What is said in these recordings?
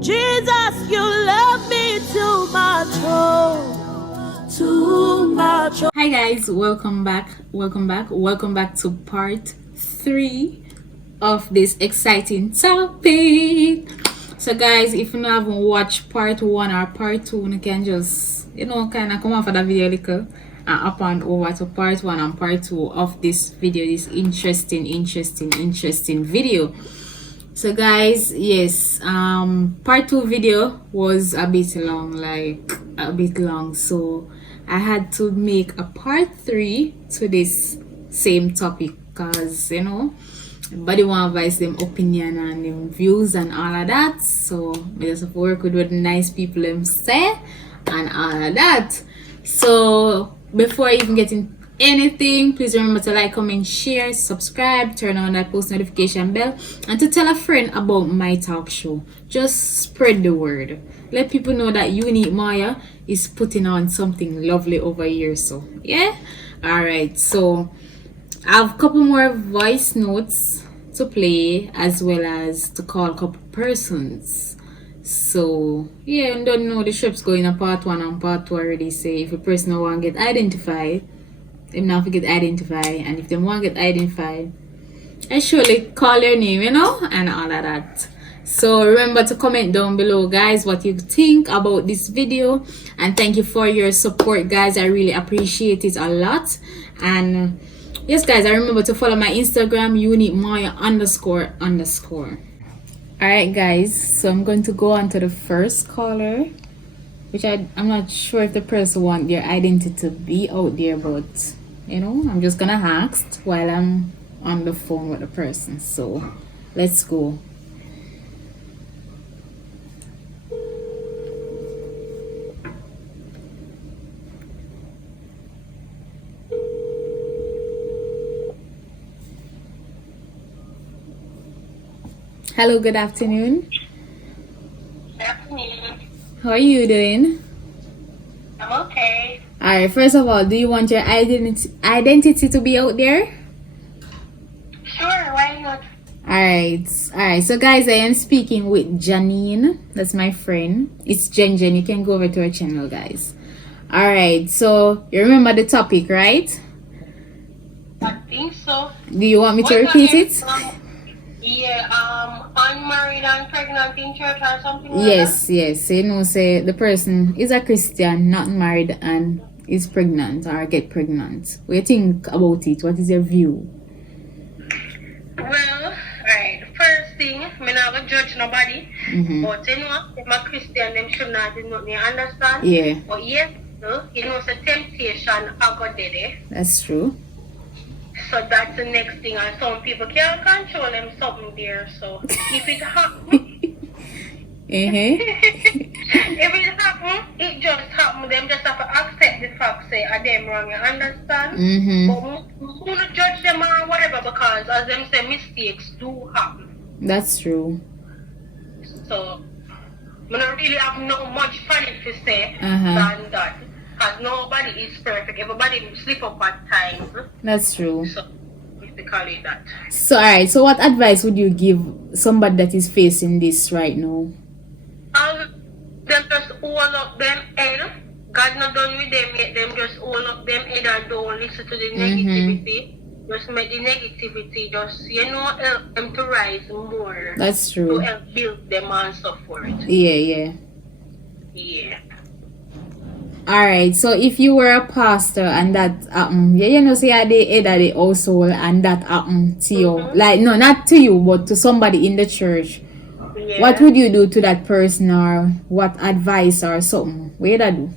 Jesus, you love me too much, oh, too much. Hi guys, welcome back to part 3 of this exciting topic. So guys, if you haven't watched part 1 or part 2, you can just kind of come off of the video little and up and over to part 1 and part 2 of this video, this interesting video. So guys, yes, part 2 video was a bit long, so I had to make a part 3 to this same topic because everybody want to voice them opinion and them views and all of that. So I just have to work with what nice people them say and all of that. So before I even get into anything, please remember to like, comment, share, subscribe, turn on that post notification bell, and to tell a friend about my talk show. Just spread the word. Let people know that Unique Moya is putting on something lovely over here. So yeah, all right. So I have a couple more voice notes to play as well as to call a couple persons. So yeah, I don't know, the ship's going on part 1 and part 2 already. Say if a person don't want to get identified, them not forget identify, and if they want to get identified, I surely call their name, and all of that. So remember to comment down below, guys, what you think about this video, and thank you for your support, guys. I really appreciate it a lot. And yes, guys, I remember to follow my Instagram, UNMARRIED __. All right, guys, so I'm going to go on to the first caller, which I'm not sure if the person want their identity to be out there, but I'm just gonna ask while I'm on the phone with the person. So let's go. Hello, good afternoon. Good afternoon. How are you doing? I'm okay. Alright, first of all, do you want your identity to be out there? Sure, why not? Alright, so guys, I am speaking with Janine. That's my friend. It's Jen. You can go over to her channel, guys. Alright, so you remember the topic, right? I think so. Do you want me to repeat it? Unmarried and pregnant in church or something like Yes. Say the person is a Christian, not married, and is pregnant or get pregnant. What do you think about it? What is your view? Well, alright. First thing, I'm not going to judge nobody. Mm-hmm. But if I'm a Christian, them should not do nothing. Understand? Yeah. But yes, it's a temptation I got there. That's true. So that's the next thing, and some people can't control them something there. So if it happens, if it happens, it just happens. Them just have to accept the fact, say, are them wrong, you understand? Mm-hmm. But we don't judge them or whatever, because as them say, mistakes do happen. That's true. So we don't really have no much funny to say Uh-huh. than that. Because nobody is perfect. Everybody slip up at times. That's true. So we call it that. So alright, so what advice would you give somebody that is facing this right now? Them just hold up them head. God not done with them yet. Them just hold up them head and don't listen to the negativity. Just make the negativity just help them to rise more. That's true. To help build them and so forth. Yeah. Alright, so if you were a pastor and that happened, say at the head of the household and that happened to you, like, no, not to you, but to somebody in the church, what would you do to that person, or what advice or something? What would you do?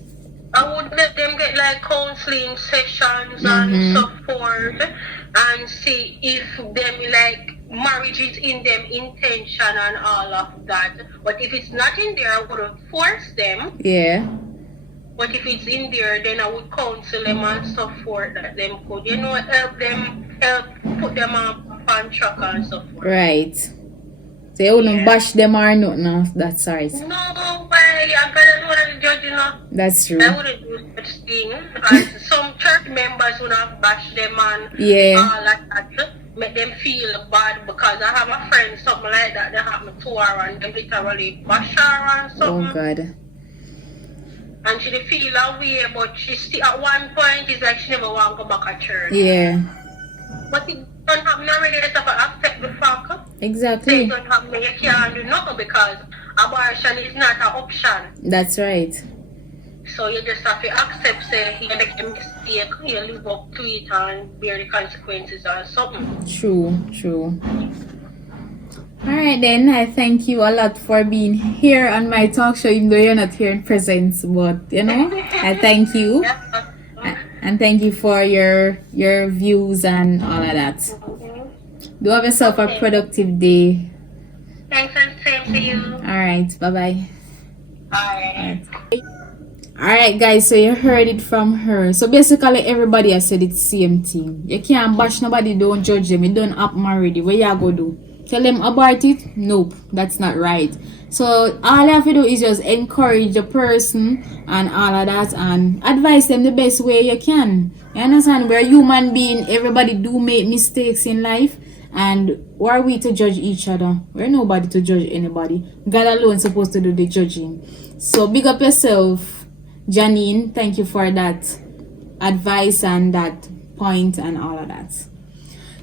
I would let them get like counseling sessions and so forth, and see if them like marriage is in them intention and all of that. But if it's not in there, I wouldn't force them. Yeah. But if it's in there, then I would counsel them and so forth, that them could, help put them on track and so forth. Right. So you wouldn't bash them or nothing of that sort? No way, I'm gonna do the judge, That's true. I wouldn't do such thing. And some church members would have bashed them and Yeah. all like that. make them feel bad, because I have a friend, something like that happened to her, and them literally bash her and something. Oh God. And she did feel a way, but she still at one point it's like she never want to go back to church. Yeah. But it don't happen already, it's about accept the fact. So Exactly. it don't happen, you can't do nothing, because abortion is not an option. That's right. So you just have to accept, say, you make a mistake, you live up to it and bear the consequences or something. True. Alright then, I thank you a lot for being here on my talk show, even though you're not here in presence, but you know, I thank you. And thank you for your views and all of that. Do have yourself a productive day. Thanks, and same to you. Alright, bye-bye. Alright. Alright guys, so you heard it from her. So basically everybody has said it's the same thing. You can't bash nobody, don't judge them. You don't up married. What you go do? Tell them about it? Nope, that's not right. So all you have to do is just encourage the person and all of that, and advise them the best way you can. You understand? We're a human being. Everybody do make mistakes in life. And who are we to judge each other? We're nobody to judge anybody. God alone is supposed to do the judging. So big up yourself, Janine. Thank you for that advice and that point and all of that.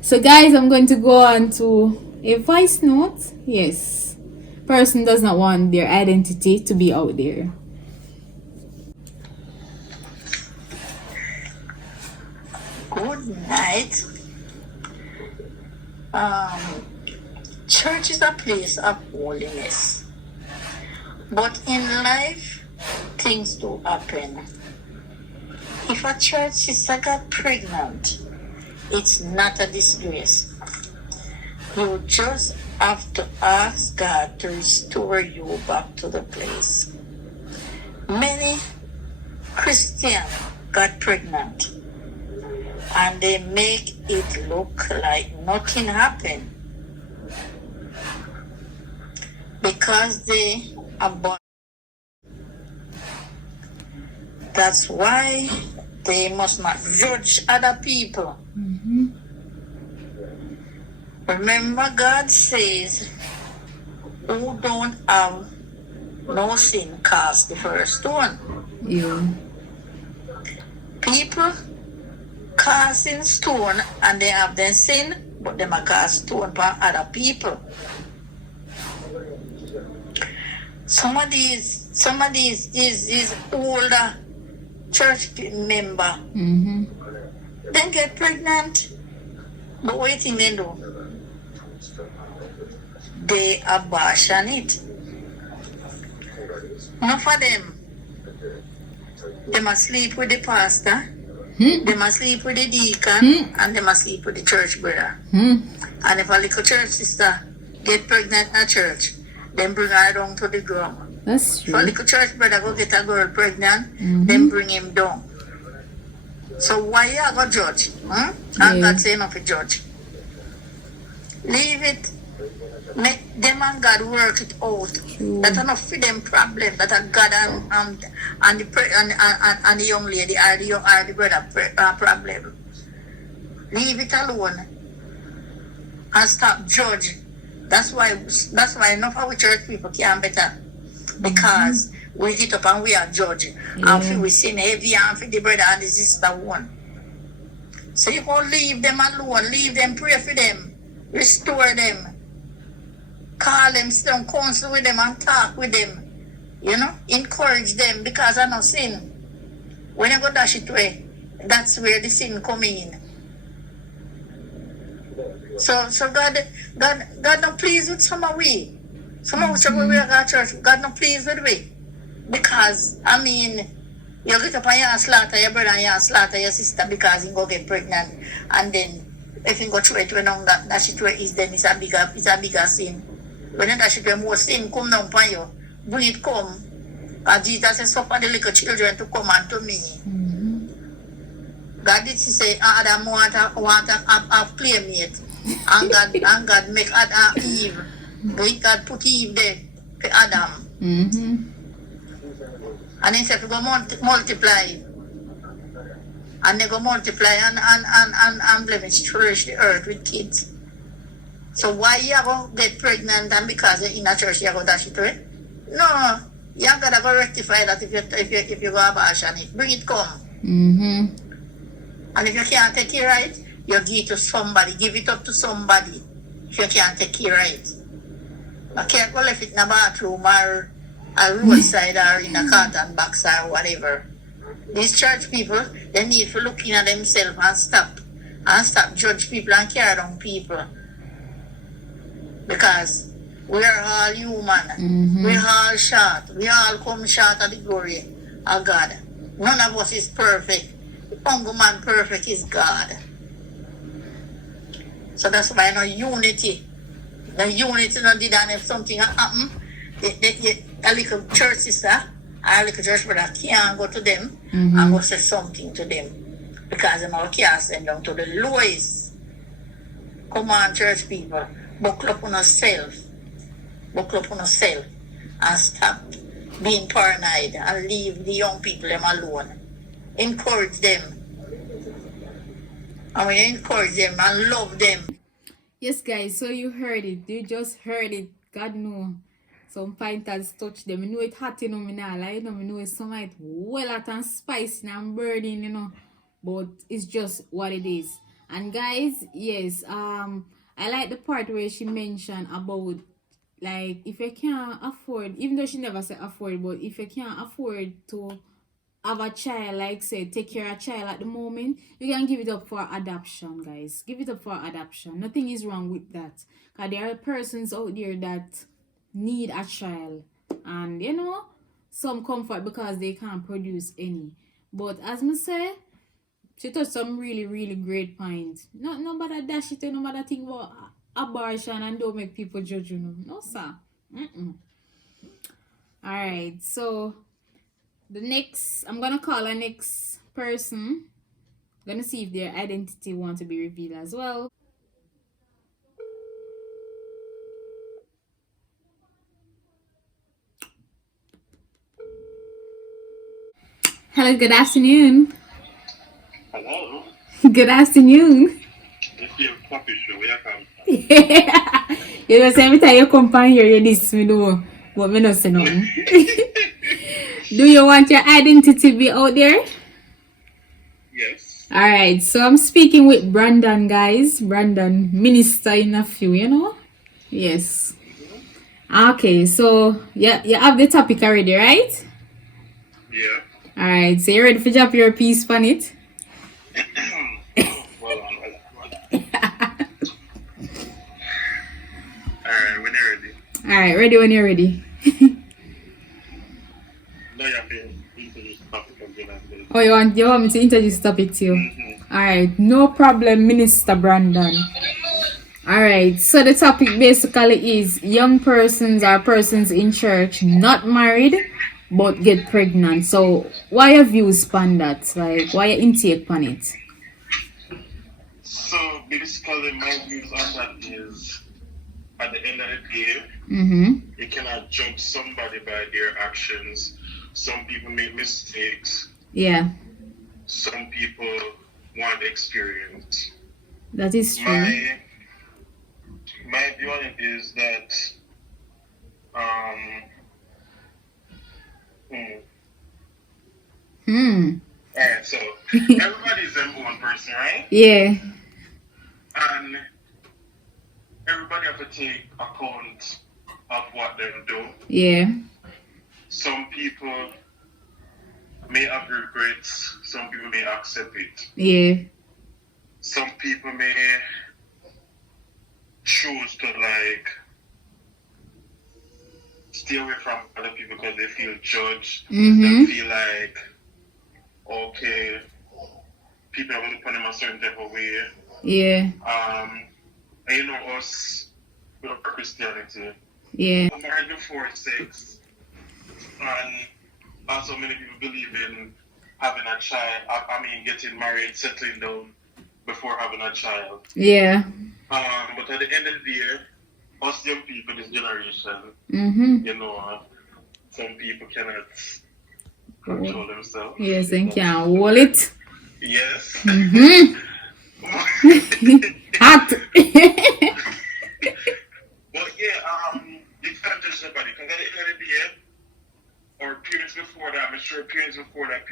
So guys, I'm going to go on to a voice note. Yes, person does not want their identity to be out there. Good night. Church is a place of holiness, but in life things do happen. If a church sister got pregnant, it's not a disgrace. You just have to ask God to restore you back to the place. Many Christians got pregnant and they make it look like nothing happened because they abort. That's why they must not judge other people. Remember, God says, who don't have no sin cast the first stone. Yeah. People casting stone and they have their sin, but they might cast stone for other people. Some of these is older church member. Then get pregnant. But what do you think they do? They abortion it. Enough of them. They must sleep with the pastor. They must sleep with the deacon. And they must sleep with the church brother. And if a little church sister get pregnant in a church, then bring her down to the ground. That's If a true. little church brother go get a girl pregnant, then bring him down. So why you go judge? And God say not to judge. Leave it. Make them and God work it out. That's enough for them problem. That are God and the young lady or the brother problem. Leave it alone and stop judge. That's why enough of our church people can't better, because we get up and we are judging and feel we sin heavy and for the brother and the sister one. So you gonna leave them alone, leave them, pray for them, restore them. Call them, sit down, counsel with them and talk with them. You know, encourage them, because I know sin. When you go dash it away, that's where the sin come in. So God not pleased with some of we. Some of us we are at church, God not pleased with we. Because, I mean, you get up and you slaughter your brother and you slaughter your sister because you go get pregnant. And then, if you go through it, when that shit is, then it's a bigger sin. When that shit more sin come down upon you, bring it come. As Jesus says, suffer the little children to come unto me. God did say Adam want a playmate. And God make Adam Eve. But God put Eve there for Adam. And he said, go multiply. And they go multiply and blemish, flourish the earth with kids. So why you go get pregnant and because you're in a church you go dash it away? No, you gotta go rectify that if you go abortion it. Bring it come. Mm-hmm. And if you can't take care of it, you give it to somebody. Give it up to somebody if you can't take care of it. I can't go left it in a bathroom or a roadside or in a carton box or whatever. These church people, they need to look in at themselves and stop judge people and carry down people. Because we are all human. We are all short. We all come short of the glory of God. None of us is perfect. The only man perfect is God. So that's why no unity. The unity no did, and if something happen, a little church sister, a little church brother can't go to them and go say something to them. Because they will cast them down to the lowest. Come on, church people. Buckle up on yourself. Buckle up on yourself. And stop being paranoid and leave the young people them alone. Encourage them. And when you encourage them and love them. Yes, guys, so you heard it. You just heard it. God know. Some pointers touch them. You know it hot, you know, me now. Like, you know, me know it's some it well hot and spicy and burning, you know. But it's just what it is. And guys, yes, I like the part where she mentioned about, like, if you can't afford, even though she never said afford, but if you can't afford to have a child, like say, take care of a child at the moment, you can give it up for adoption, guys. Give it up for adoption. Nothing is wrong with that. Because there are persons out there that need a child. And, you know, some comfort because they can't produce any. But as I say, she touched some really, really great points. Nobody dash it, nobody think about abortion and don't make people judge you. No, sir. Alright, so the next, I'm gonna call a next person. Gonna see if their identity want to be revealed as well. Hello, good afternoon. Hello. Good afternoon. This is a coffee show. Where you come from? You know, every time you come on here, you this me know, but me not say nothing. Do you want your identity to be out there? Yes. Alright, so I'm speaking with Brandon, guys. Brandon, minister in a few, you know? Yes. Okay, so yeah, you have the topic already, right? Yeah. Alright, so you ready to drop your piece on it? Well, Alright, when you're ready. Alright, ready when you're ready. No, you have to introduce the topic again. Oh, you want me to introduce the topic to you? Alright, no problem, Minister Brandon. Alright, so the topic basically is young persons or persons in church not married but get pregnant. So why your views on that? Like, why your intake on it? So basically my views on that is, at the end of the day, you cannot judge somebody by their actions. Some people make mistakes. Yeah. Some people want experience. That is true. My view on it is that Alright, so everybody's their own person, right? Yeah. And everybody have to take account of what they do. Yeah. Some people may have regrets, some people may accept it. Yeah. Some people may choose to stay away from other people because they feel judged. They feel like, okay, people are going to put them a certain type of way. Yeah. And you know us, with our Christianity. Yeah. I'm married before sex, and also many people believe in having a child. I mean, getting married, settling down before having a child. Yeah. But at the end of the day, us young people, this generation, you know, some people cannot control themselves. Yes, and can't hold it. Yes. Hot. But yeah, you can't judge nobody because at the end of the day, or periods before that, I'm sure periods before that,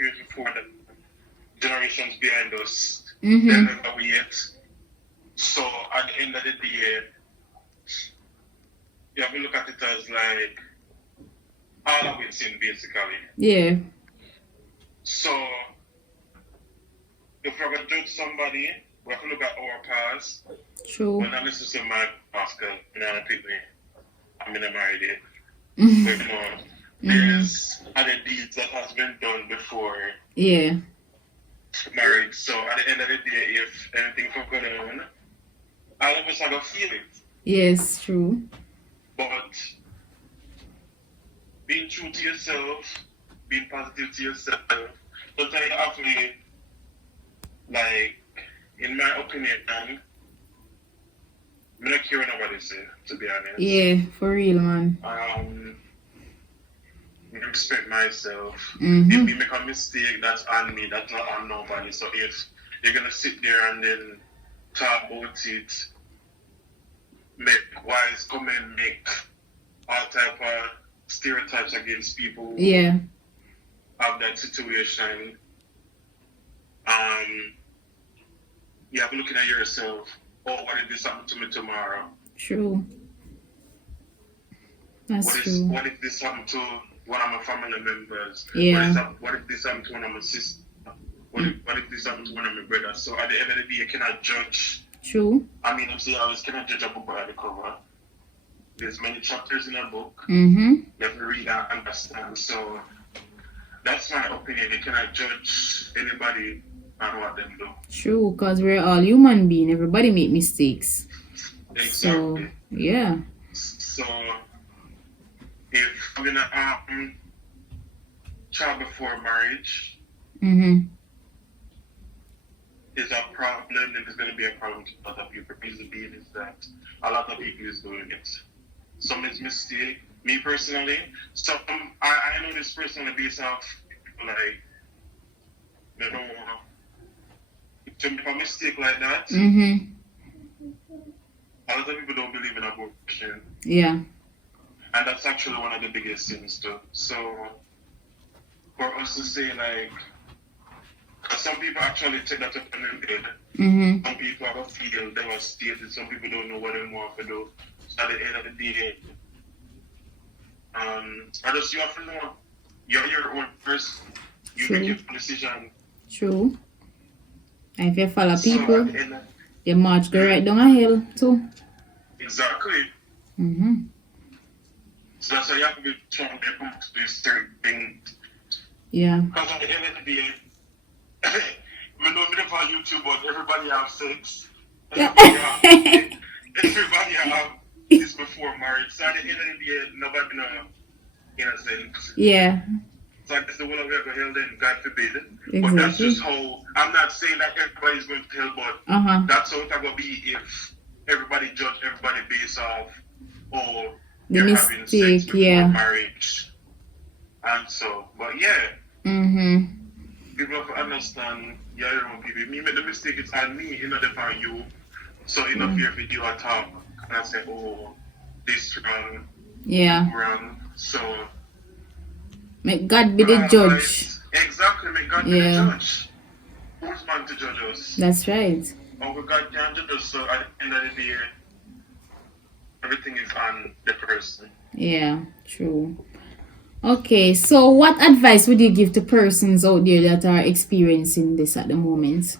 generations behind us, they never wait. So at the end of the day, you have to look at it as like all of it's in basically. Yeah. So if we're gonna judge somebody, we have to look at our past. True. Well, not necessarily my past, because I'm in a married it. But you know, there's other deeds that has been done before Yeah. marriage. So at the end of the day, if anything from going on, all of us are gonna feel it. Yes, true. But being true to yourself, being positive to yourself, sometimes you have to, like, in my opinion, I don't care what nobody say, to be honest. Yeah, for real, man. Respect myself. If we make a mistake, that's on me, that's not on nobody. So if you're gonna sit there and then talk about it, make wise comment, make all type of stereotypes against people Yeah. of that situation, you have to look at yourself. Oh, what if this happen to me tomorrow? True. That's true. What if this happen to one of my family members? Yeah. What if this happen to one of my sisters? What if this happen to one of my brothers? So at the end of the day, you cannot judge. True. I mean, I'm saying I always cannot judge a book by the cover. There's many chapters in a book. You have to read and understand. So that's my opinion. You cannot judge anybody on what them do. True, because we're all human beings. Everybody make mistakes. Exactly. So, yeah. So if I'm gonna child before marriage is a problem, then there's gonna be a problem to a lot of people. The reason being is that a lot of people is doing it. Some is mistake. Me personally, some I know this personally based off people like they don't wanna to make a mistake like that. A lot of people don't believe in abortion. Yeah. And that's actually one of the biggest things too. So for us to say like, some people actually take that up on their head. Some people have a feel devastated. Some people don't know what they want to do. So at the end of the day, I just you have to know you're your own person. You make your own decision. True. And if you follow people, you march go right down a hill too. Exactly. So that's why you have to be strong when it comes to certain things. Yeah. Because at the end of the day, we know me for YouTube, but everybody have sex. Everybody have this before marriage. So at the end of the day, nobody know innocent. Yeah. So I guess the world will go hell then, God forbid. Exactly. But that's just how, I'm not saying that everybody's going to hell, but that's how it's going to be if everybody judge everybody based off, oh, the you're mistake, having sex before marriage. And so, but yeah. People have to understand, yeah, your own people. Me make the mistake, it's on me, it's not upon you. So enough here for you at talk. And I say, oh, this wrong. Yeah. Wrong. So make God be the judge. Exactly, make God be the judge. Who's man to judge us? That's right. Only God can judge us, so at the end of the day, everything is on the person. Yeah, true. Okay, so what advice would you give to persons out there that are experiencing this at the moment?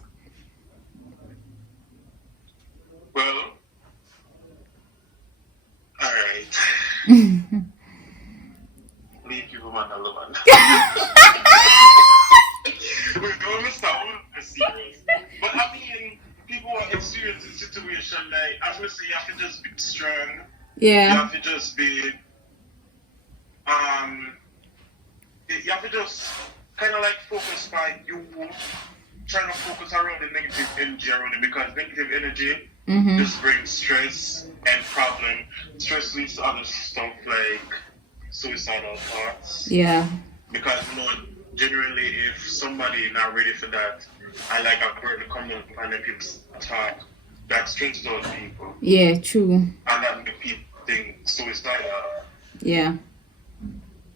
Well, alright. Leave people man alone. We're going to start serious. But I mean, people are experiencing situation like, as we say, you have to just be strong. Yeah. You have to just be, you have to just kind of like focus by you trying to focus around the negative energy around it, because negative energy just brings stress and problem. Stress leads to other stuff like suicidal thoughts. Yeah. Because, you know, generally if somebody not ready for that, and like a bird come up and then people talk, that stresses out people. Yeah, true. And that make people think suicidal. Yeah.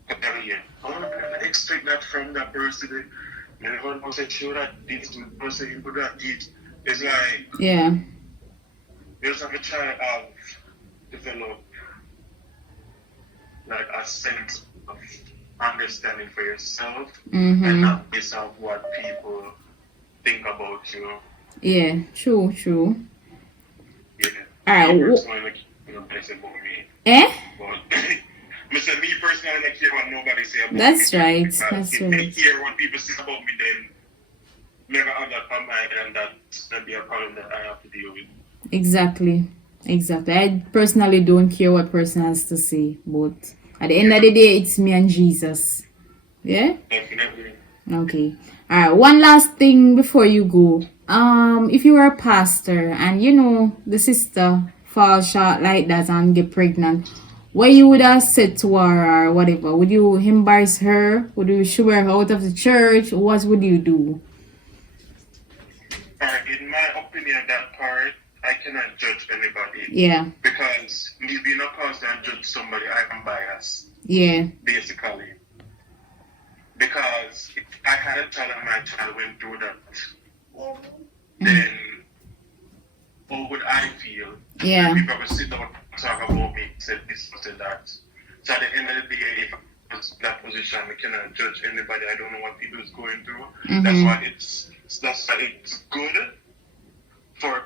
I don't expect that from that person. And everyone was sure that this person you could not eat. It's like, yeah, it's like a child have developed like a sense of understanding for yourself and not based on what people think about you. yeah, true. Yeah. Alright. Me personally, nobody say about me. But me say me personally, I care what nobody say about That's me. right. Because That's if right. they hear what people say about me, then never have that on mind, and that's gonna be a problem that I have to deal with. Exactly. I personally don't care what person has to say, but at the end of the day, it's me and Jesus. Yeah? Definitely. Okay. Alright, one last thing before you go. If you were a pastor and you know the sister falls short like that and get pregnant, what you would have said to her or whatever? Would you embarrass her? Would you shoo her out of the church? What would you do? In my opinion, that part, I cannot judge anybody. Yeah. Because me being a pastor and judge somebody, I am biased. Yeah. Basically. Because if I had a child and my child went through that, then how would I feel? Yeah. And people would sit down and talk about me, said this, said that. So at the end of the day, if I was in that position, I cannot judge anybody. I don't know what people is going through. That's why it's good for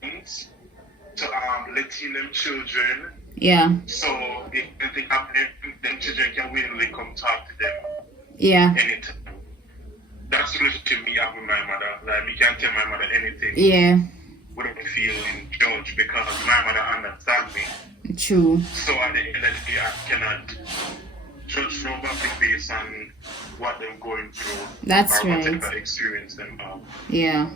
parents to letting them children. Yeah. So if anything happens, them children can willingly come talk to them. Yeah. Anytime. That's the relationship me have with my mother. Like me can't tell my mother anything. Yeah. Without feeling judged because my mother understands me. True. So at the end of the day, I cannot judge nobody based on what they're going through. That's or right. whatever experience them have. Yeah.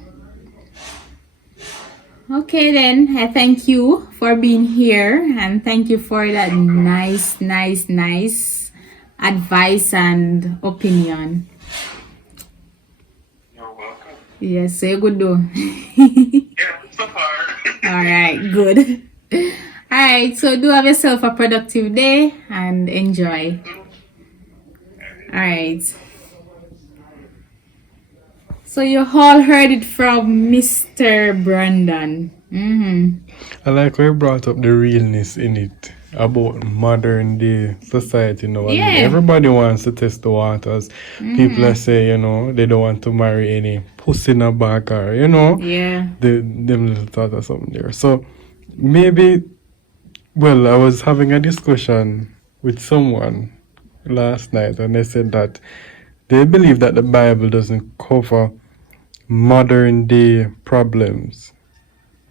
Okay then, I thank you for being here and thank you for that nice advice and opinion. You're welcome. Yes, so you good though. Yeah, so far. Alright, good. Alright, so do have yourself a productive day and enjoy. Alright. So you all heard it from Mr. Brandon. I like how you brought up the realness in it about modern day society now. Yeah. Everybody wants to test the waters. People are saying, you know, they don't want to marry any pussy in a back or, you know, Yeah. them little thought or something there. So maybe, well, I was having a discussion with someone last night and they said that they believe that the Bible doesn't cover modern day problems.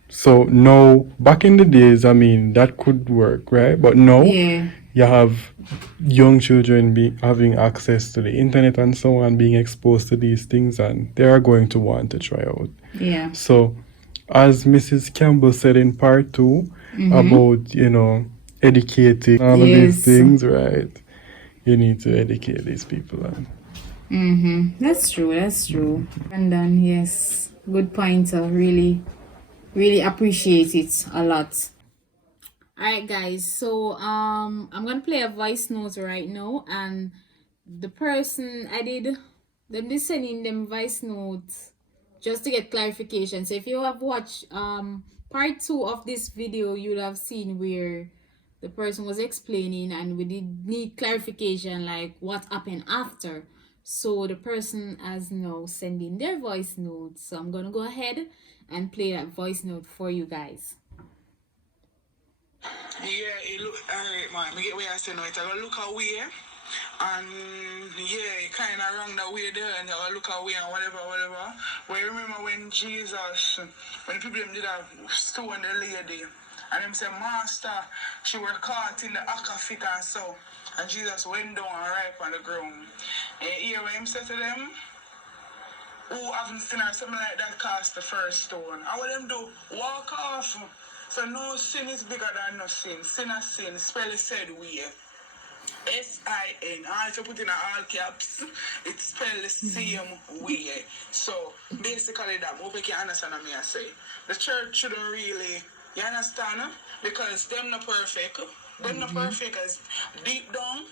So now, back in the days, I mean, that could work, right? But now, Yeah. you have young children having access to the internet and so on, being exposed to these things, and they are going to want to try out. Yeah. So, as Mrs. Campbell said in part 2, about, you know, educating all of these Yes. things, right? You need to educate these people. That's true. And then yes, good pointer. Really appreciate it a lot. Alright guys, so I'm gonna play a voice note right now, and the person them sending them voice notes just to get clarification. So if you have watched part 2 of this video, you'll have seen where the person was explaining and we did need clarification like what happened after. So the person has now sending their voice note. So I'm gonna go ahead and play that voice note for you guys. Yeah, it look alright, man. Me get where I say no. It I go look away, and yeah, it kind of wrong that way there, and I go look away and whatever. But you remember when Jesus, when the people them did have stone the lady, and them say, Master, she were caught in the act of it and so, and Jesus went down and ripe on the ground. And you hear what him say to them? Who haven't seen or something like that cast the first stone. And what them do? Walk off. So no sin is bigger than no sin. Sin is sin. Spell it said way. S-I-N. Or if you put in all caps, it's spelled the same way. So basically that, hope you can understand what I say. The church shouldn't really, you understand? Because them not perfect. Them not perfect as deep down.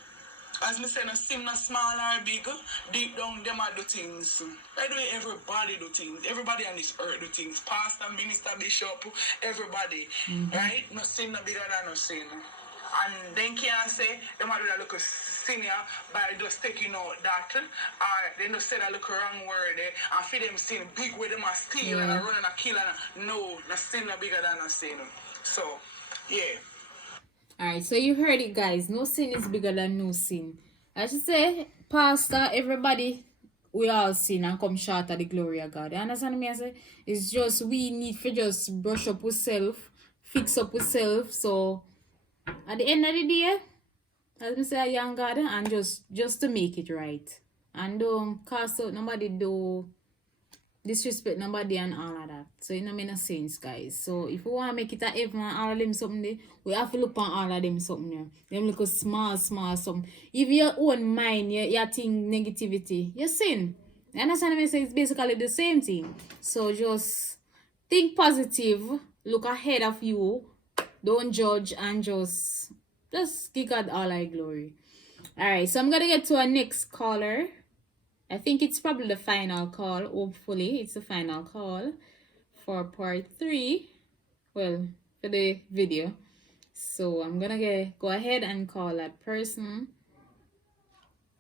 As me say, no seem no small or big. Deep down, them are do things. By the way, everybody do things. Everybody on this earth do things. Pastor, minister, bishop, everybody. Right? No sin no bigger than no sin. And then can I say, them are do that look senior by just taking out that. Or they just say that look wrong word there. And for them sin big way them are steal and a run and a kill and no sin no bigger than no sin. So, yeah. Alright, so you heard it, guys. No sin is bigger than no sin. I should say, Pastor, everybody, we all sin and come short of the glory of God. You understand me? I say it's just we need to just brush up ourselves, fix up ourselves. So at the end of the day, as me say, a young God, and just to make it right. And don't cast out nobody, do disrespect nobody and all of that. So it don't make no sense, guys. So if we want to make it a heaven and all of them something there, we have to look on all of them something there. Them look a small something. If your own mind, you think negativity, you sin. You understand what I say? It's basically the same thing. So just think positive, look ahead of you, don't judge, and just give God all our glory. Alright, so I'm gonna get to our next caller. I think it's probably the final call. Hopefully, it's the final call for part 3. Well, for the video. So I'm gonna go ahead and call that person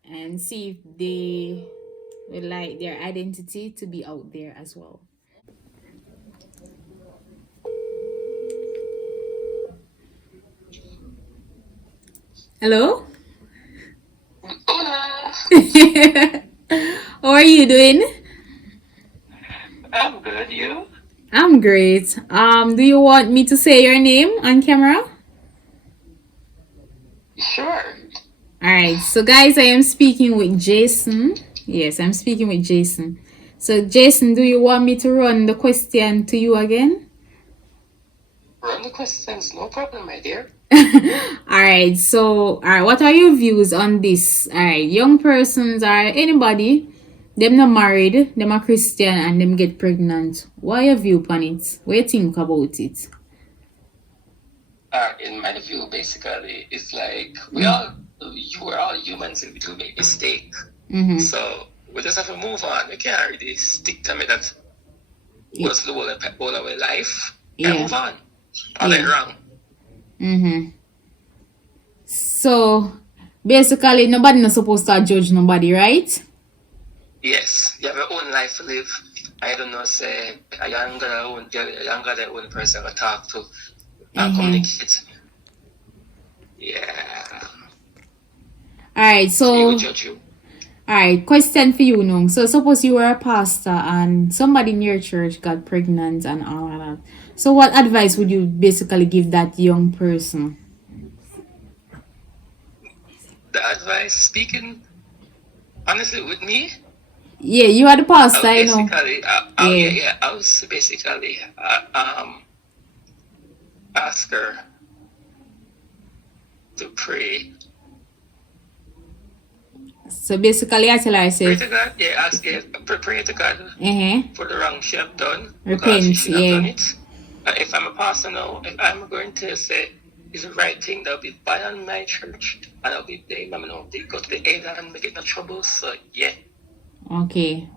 and see if they would like their identity to be out there as well. Hello? How are you doing? I'm good, you? I'm great. Do you want me to say your name on camera? Sure. Alright, so guys, I am speaking with Jason. Yes, I'm speaking with Jason. So Jason, do you want me to run the question to you again? Run the questions, no problem, my dear. Alright, so what are your views on this? Alright, young persons or anybody, them not married, them are Christian and them get pregnant. What your view on it? What you think about it? In my view, basically, it's like you are all humans and we do make mistake. So we just have to move on. We can't really stick to me that was the whole of our life. And move on. All that wrong. So basically nobody not supposed to judge nobody, right? Yes. You have your own life to live. I don't know, say a younger than own person to talk to and communicate. Yeah. Alright, so He will judge you. Alright, question for you now. So suppose you were a pastor and somebody in your church got pregnant and all of that. So what advice would you basically give that young person? The advice, speaking honestly with me. Yeah, you are the pastor, I know. I was basically ask her to pray. So basically, I tell her, I say, pray to God, pray to God for the wrong she have done. Repent, she should have done it. If I'm a pastor now, if I'm going to say it's the right thing, that'll be bad on my church, and I'll be blame. I'm going to go to the end and make it no trouble. So yeah. Okay.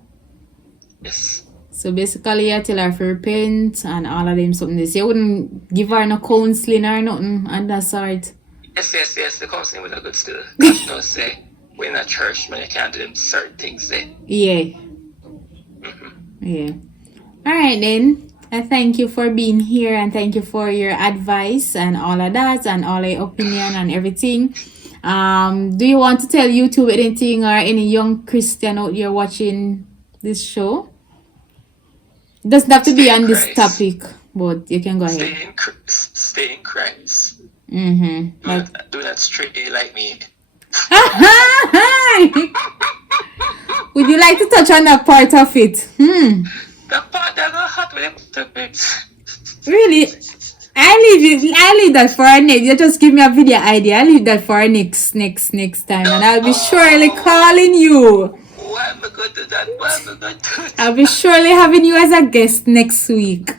Yes. So basically, I tell her to repent and all of them something. This you wouldn't give her no counseling or nothing and that sort. Yes. The counseling was a good still. Because no say we're in a church, man, you can't do them certain things there. Yeah. Yeah. All right then. I thank you for being here and thank you for your advice and all of that and all your opinion and everything. Do you want to tell YouTube anything or any young Christian out there watching this show? It doesn't have to be on this topic, but you can go ahead. Stay in Christ. Do not stray like me. Would you like to touch on that part of it? That part that got hot with it. Really? I leave that for our next. You just give me a video idea. I leave that for our next time, and I'll be surely calling you. Why am I going to do that? Why am I going to do that? I'll be surely having you as a guest next week.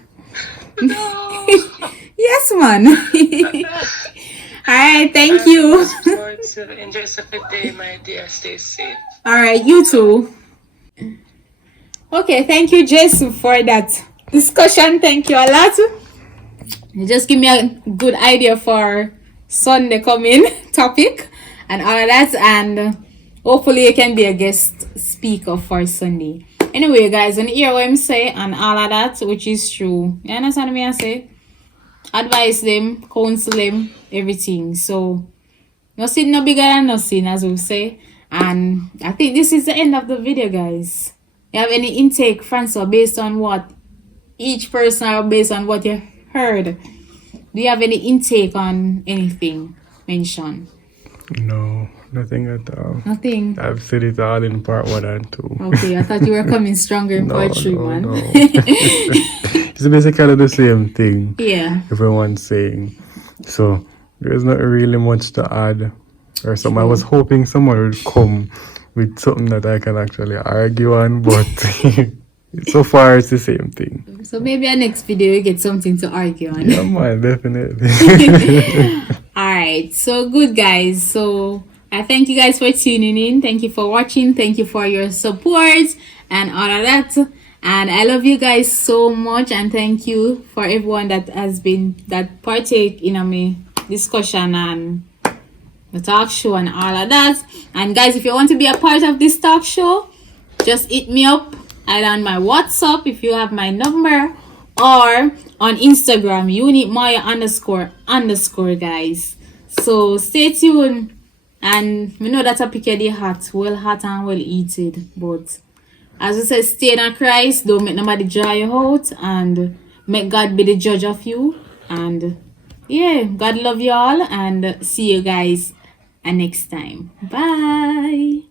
No. Yes, man. Alright, thank you. Enjoy your day, my dear. Stay safe. Alright, you too. Okay, thank you, Jesu, for that discussion. Thank you a lot. You just give me a good idea for Sunday coming topic and all of that, and hopefully you can be a guest speaker for Sunday. Anyway, guys, when you hear what I'm saying and all of that, which is true, you understand me? I say advise them, counsel them, everything. So nothing no bigger than nothing, as we say. And I think this is the end of the video, guys. You have any intake, Francois, based on what each person or based on what you heard? Do you have any intake on anything mentioned? No, nothing at all. Nothing. I've said it all in part 1 and 2. Okay, I thought you were coming stronger in part 3, man. No. It's basically the same thing. Yeah. Everyone's saying. So there's not really much to add or something. I was hoping someone would come with something that I can actually argue on, but so far it's the same thing. So maybe our next video you get something to argue on. Yeah, man, definitely. Alright, so good, guys. So I thank you guys for tuning in. Thank you for watching. Thank you for your support and all of that. And I love you guys so much, and thank you for everyone that has been that partake in my discussion and the talk show and all of that. And guys, if you want to be a part of this talk show, just hit me up either on my WhatsApp if you have my number, or on Instagram, Moya __ guys. So stay tuned, and we know that a pick the hot, well hot and well eaten. But as I said, stay in Christ, don't make nobody dry you out, and make God be the judge of you. And yeah, God love you all, and see you guys next time. Bye.